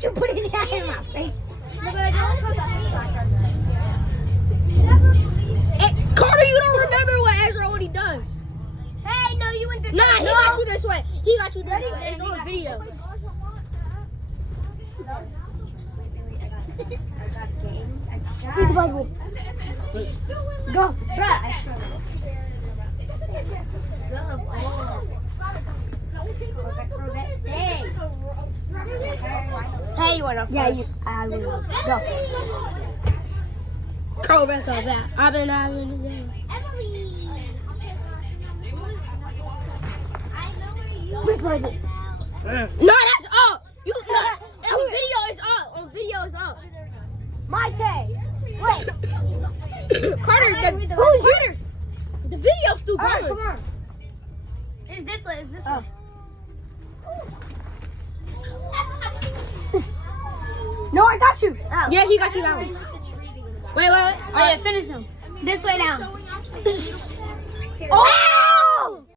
don't you put it down in my face. Hey, Carter, you don't remember what Ezra already does. Hey, no, you went this way. Nah, he got you this way. He got you this way. It's on video. Read the Bible. Go. Hey, you wanna Yeah, I will. Go. Go back on that. I've been there. Read the Bible. No, that's up. You on video is up. On video is up. My take. Wait. Carter, read the who's Bible. Carter? The video's too All right, good. come on. Is this one? Is this Oh. one? No, I got you. Yeah, he got you down. Wait. All right, Finish him. This way down. Oh!